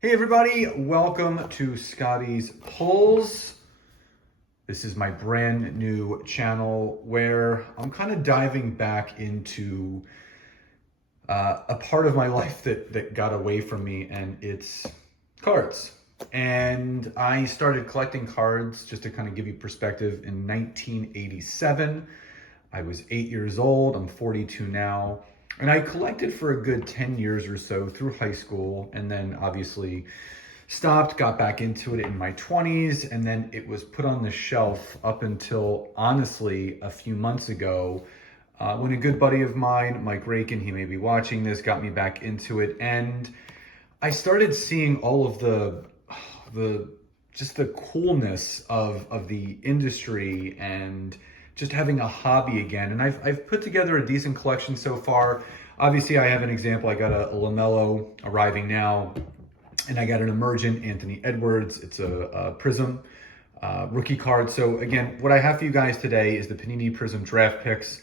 Hey everybody, welcome to Scotty's Pulls. This is my brand new channel where I'm kind of diving back into a part of my life that got away from me, and it's cards. And I started collecting cards, just to kind of give you perspective, in 1987. I was 8 years old, I'm 42 now. And I collected for a good 10 years or so through high school, and then obviously stopped, got back into it in my 20s, and then it was put on the shelf up until, honestly, a few months ago, when a good buddy of mine, Mike Rakin, he may be watching this, got me back into it. And I started seeing all of just the coolness of the industry and just having a hobby again. And I've put together a decent collection so far. Obviously, I have an example. I got a LaMello arriving now, and I got an emergent Anthony Edwards. It's a Prizim rookie card. So again, what I have for you guys today is the Panini Prizim draft picks.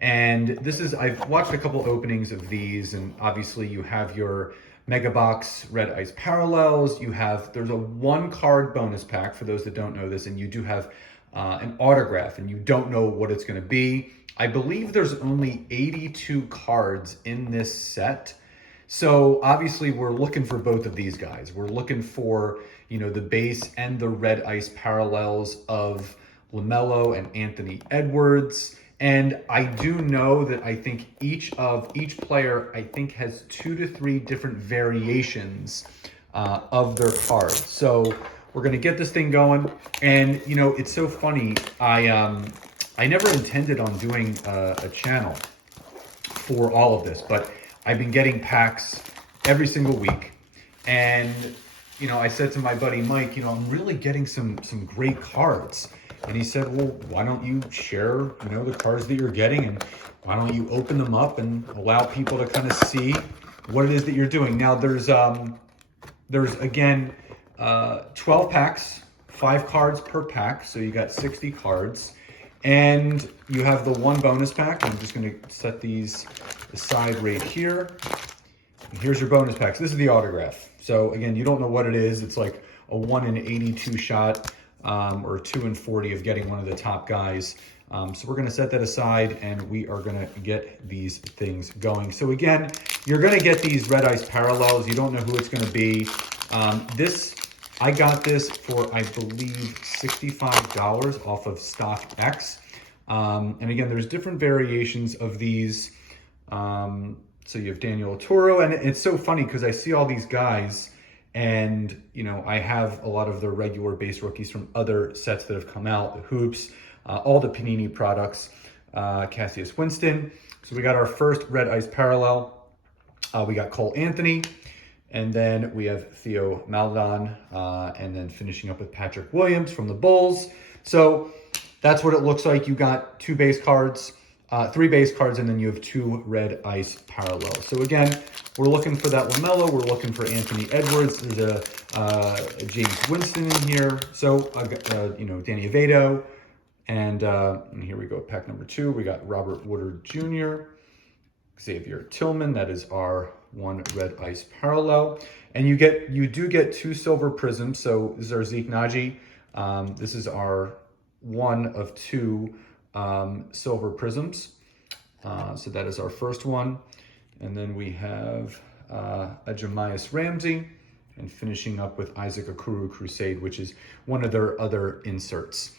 And I've watched a couple openings of these, and obviously you have your Mega Box Red Ice Parallels. There's a one card bonus pack for those that don't know this, and you do have an autograph, and you don't know what it's going to be. I believe there's only 82 cards in this set. So obviously we're looking for both of these guys. We're looking for, the base and the Red Ice Parallels of LaMello and Anthony Edwards. And I do know that I think each player, I think, has 2 to 3 different variations of their cards. So we're gonna get this thing going. And it's so funny. I never intended on doing a channel for all of this, but I've been getting packs every single week. And I said to my buddy Mike, I'm really getting some great cards. And he said, well, why don't you share, the cards that you're getting, and why don't you open them up and allow people to kind of see what it is that you're doing. Now there's again, 12 packs, 5 cards per pack. So you got 60 cards, and you have the one bonus pack. I'm just going to set these aside right here. And here's your bonus packs. This is the autograph. So again, you don't know what it is. It's like a 1 in 82 shot. Or 2 in 40 of getting one of the top guys. So we're going to set that aside, and we are going to get these things going. So again, you're going to get these Red Ice Parallels. You don't know who it's going to be. I got this for, I believe, $65 off of StockX. And again, there's different variations of these. So you have Daniel Toro, and it's so funny because I see all these guys, and, I have a lot of the regular base rookies from other sets that have come out, the Hoops, all the Panini products, Cassius Winston. So we got our first Red Ice Parallel. We got Cole Anthony, and then we have Theo Maledon, and then finishing up with Patrick Williams from the Bulls. So that's what it looks like. You got 2 base cards, 3 base cards, and then you have 2 Red Ice Parallels. So again, we're looking for that LaMello. We're looking for Anthony Edwards. There's a James Winston in here. So, Danny Avedo. And here we go, pack number 2. We got Robert Woodard Jr., Xavier Tillman. That is our 1 Red Ice Parallel. And you do get 2 silver prisms. So this is our Zeke Naji. This is our 1 of 2 silver prisms. So that is our first one. And then we have a Jamias Ramsey, and finishing up with Isaac Okoro Crusade, which is one of their other inserts.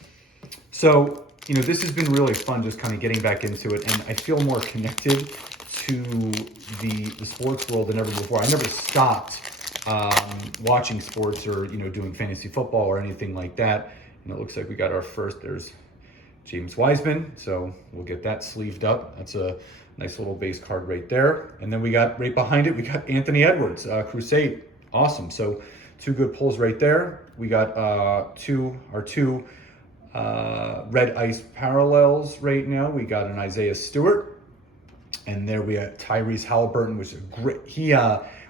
So, this has been really fun, just kind of getting back into it, and I feel more connected to the sports world than ever before. I never stopped watching sports or, doing fantasy football or anything like that. And it looks like we got our first, there's James Wiseman, so we'll get that sleeved up. That's a nice little base card right there. And then we got, right behind it, we got Anthony Edwards, Crusade. Awesome. So 2 good pulls right there. We got our two Red Ice Parallels right now. We got an Isaiah Stewart. And there we got Tyrese Halliburton, which is great. He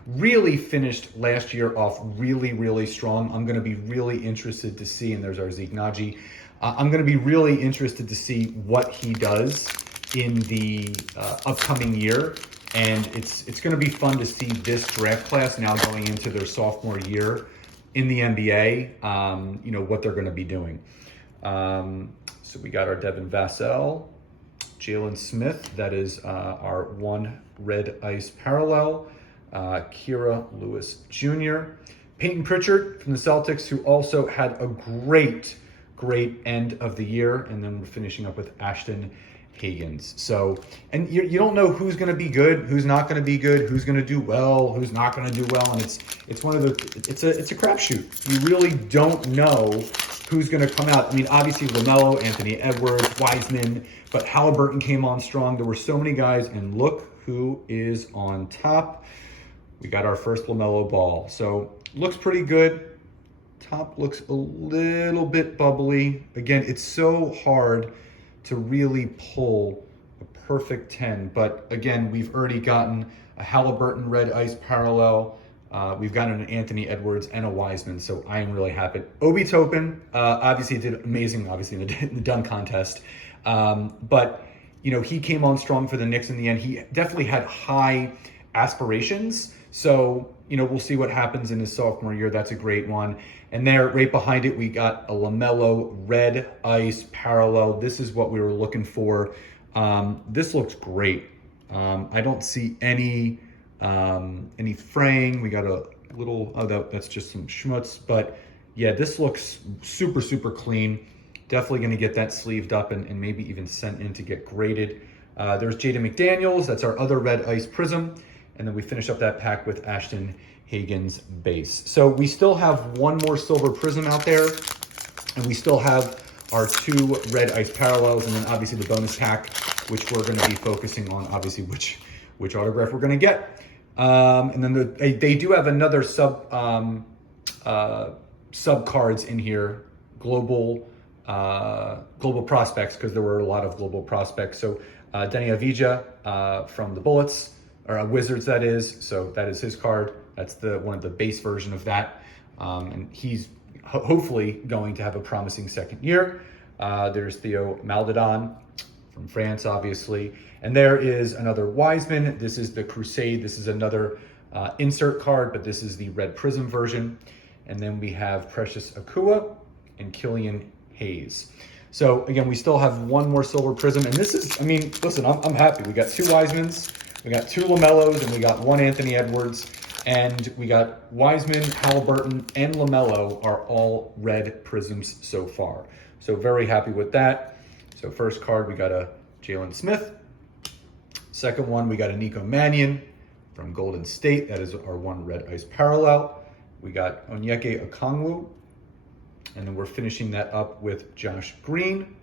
really finished last year off really, really strong. I'm going to be really interested to see, and there's our Zeke Naji. I'm going to be really interested to see what he does in the upcoming year. And it's going to be fun to see this draft class now going into their sophomore year in the NBA, you know, what they're going to be doing. So we got our Devin Vassell, Jalen Smith, that is our one red ice parallel, Kira Lewis Jr., Peyton Pritchard from the Celtics, who also had a great end of the year. And then we're finishing up with Ashton Higgins. So, and you don't know who's going to be good, who's not going to be good, who's going to do well, who's not going to do well. And it's one of the, it's a crapshoot. You really don't know who's going to come out. I mean, obviously LaMelo, Anthony Edwards, Wiseman, but Halliburton came on strong. There were so many guys, and look who is on top. We got our first LaMelo ball. So looks pretty good. Top looks a little bit bubbly. Again, it's so hard to really pull a perfect 10. But again, we've already gotten a Halliburton red ice parallel. We've gotten an Anthony Edwards and a Wiseman, so I am really happy. Obi Toppin obviously did amazing, obviously, in the dunk contest. But, you know, he came on strong for the Knicks in the end. He definitely had high aspirations. So, you know, we'll see what happens in his sophomore year. That's a great one. And there, right behind it, we got a LaMelo red ice parallel. This is what we were looking for. This looks great. I don't see any fraying. We got a little, that's just some schmutz. But yeah, this looks super, super clean. Definitely going to get that sleeved up and maybe even sent in to get graded. There's Jaden McDaniels. That's our other red ice prism. And then we finish up that pack with Ashton Higgins base. So we still have one more silver prism out there, and we still have our two red ice parallels, and then obviously the bonus pack, which we're going to be focusing on, obviously which autograph we're going to get. And then they do have another sub cards in here, global prospects, because there were a lot of global prospects. So Denny Avdija from the Bullets, or Wizards, that is. So that is his card. That's one of the base version of that. And he's hopefully going to have a promising second year. There's Theo Maldadon from France, obviously. And there is another Wiseman. This is the Crusade. This is another insert card, but this is the red prism version. And then we have Precious Akua and Killian Hayes. So again, we still have one more silver prism. And this is, I mean, listen, I'm happy. We got two Wisemans, we got two LaMello's, and we got one Anthony Edwards. And we got Wiseman, Halliburton, and LaMelo are all red prisms so far. So very happy with that. So first card, we got a Jalen Smith. Second one, we got a Nico Mannion from Golden State. That is our one red ice parallel. We got Onyeka Okongwu. And then we're finishing that up with Josh Green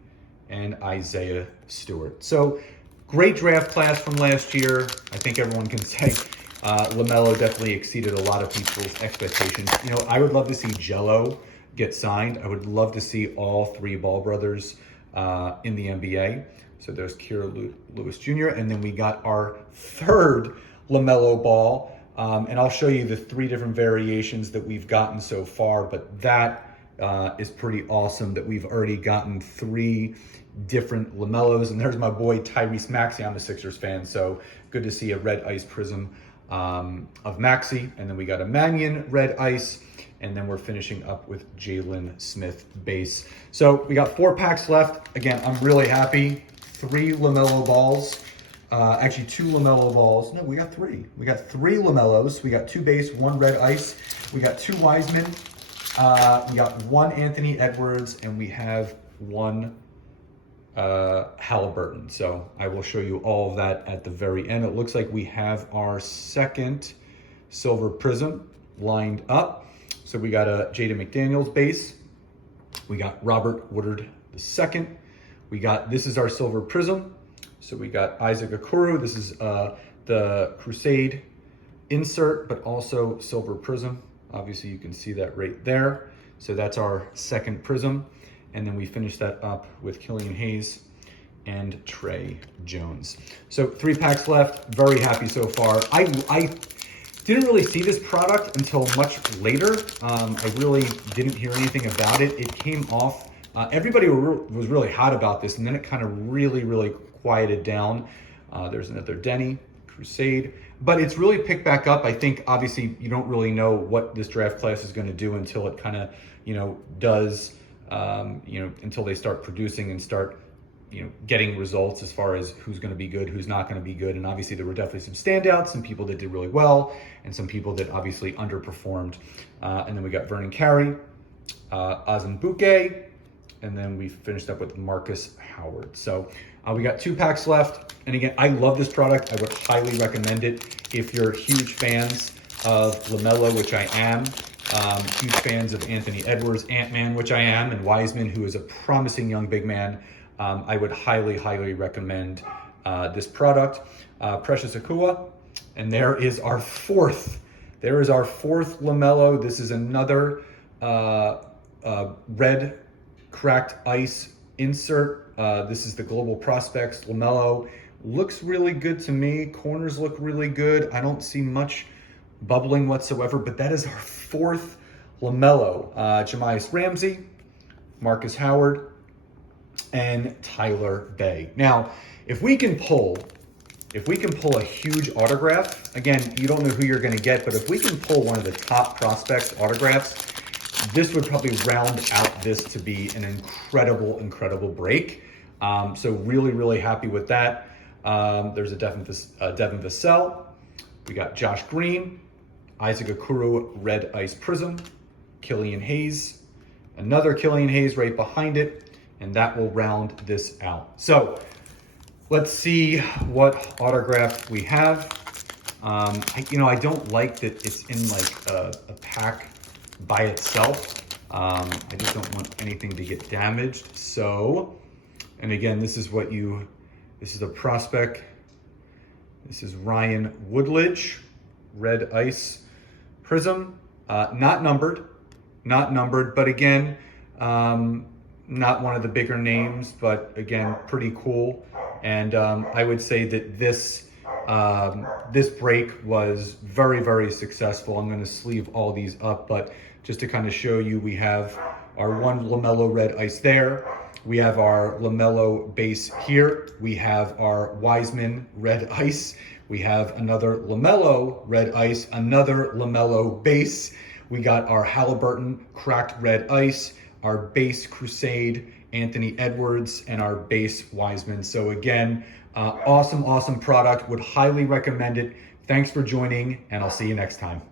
and Isaiah Stewart. So great draft class from last year. I think everyone can say LaMelo definitely exceeded a lot of people's expectations. You know, I would love to see Jello get signed. I would love to see all three Ball brothers in the NBA. So there's Kira Lewis Jr. And then we got our third LaMelo ball. And I'll show you the three different variations that we've gotten so far. But that is pretty awesome that we've already gotten three different LaMelos. And there's my boy Tyrese Maxey. I'm a Sixers fan, so good to see a red ice prism of Maxey. And then we got a Mannion red ice. And then we're finishing up with Jalen Smith base. So we got 4 packs left. Again, I'm really happy. 3 LaMelo balls. Actually, 2 LaMelo balls. No, we got 3. We got 3 LaMelos. We got 2 base, 1 red ice. We got 2 Wiseman. We got 1 Anthony Edwards, and we have 1 Halliburton. So I will show you all of that at the very end. It looks like we have our second silver prism lined up. So we got a Jaden McDaniels base. We got Robert Woodard II. We got, this is our silver prism. So we got Isaac Okoro. This is the Crusade insert, but also silver prism. Obviously you can see that right there. So that's our second prism. And then we finish that up with Killian Hayes and Trey Jones. So 3 packs left. Very happy so far. I didn't really see this product until much later. I really didn't hear anything about it. It came off, everybody was really hot about this, and then it kind of really quieted down. There's another Denny, Crusade. But it's really picked back up. I think obviously you don't really know what this draft class is going to do until it kind of, does, until they start producing and start, getting results as far as who's going to be good, who's not going to be good. And obviously there were definitely some standouts, some people that did really well, and some people that obviously underperformed. And then we got Vernon Carey, Azumbuke, and then we finished up with Marcus Howard. So we got 2 packs left. And again, I love this product. I would highly recommend it if you're huge fans of LaMello, which I am, huge fans of Anthony Edwards, Ant-Man, which I am, and Wiseman, who is a promising young big man. I would highly, highly recommend this product. Precious Akua. And there is our fourth. There is our fourth LaMello. This is another red cracked ice insert. This is the Global Prospects LaMello. Looks really good to me. Corners look really good. I don't see much bubbling whatsoever, but that is our fourth LaMello. Jamias Ramsey, Marcus Howard, and Tyler Bay. Now, if we can pull a huge autograph, again, you don't know who you're going to get, but if we can pull one of the top prospects autographs, this would probably round out this to be an incredible, incredible break. So really, really happy with that. There's a Devin Vassell. We got Josh Green, Isaac Okoro, Red Ice Prism, Killian Hayes, another Killian Hayes right behind it, and that will round this out. So let's see what autograph we have. I don't like that it's in like a pack by itself. I just don't want anything to get damaged. So, and again, this is a prospect. This is Ryan Woodledge, Red Ice Prism, not numbered, but again, not one of the bigger names, but again, pretty cool. And I would say that this break was very, very successful. I'm going to sleeve all these up, but just to kind of show you, we have our one LaMello Red Ice there. We have our LaMello base here. We have our Wiseman Red Ice. We have another LaMello Red Ice, another LaMello base. We got our Halliburton Cracked Red Ice, our base Crusade Anthony Edwards, and our base Wiseman. So again, awesome, awesome product. Would highly recommend it. Thanks for joining, and I'll see you next time.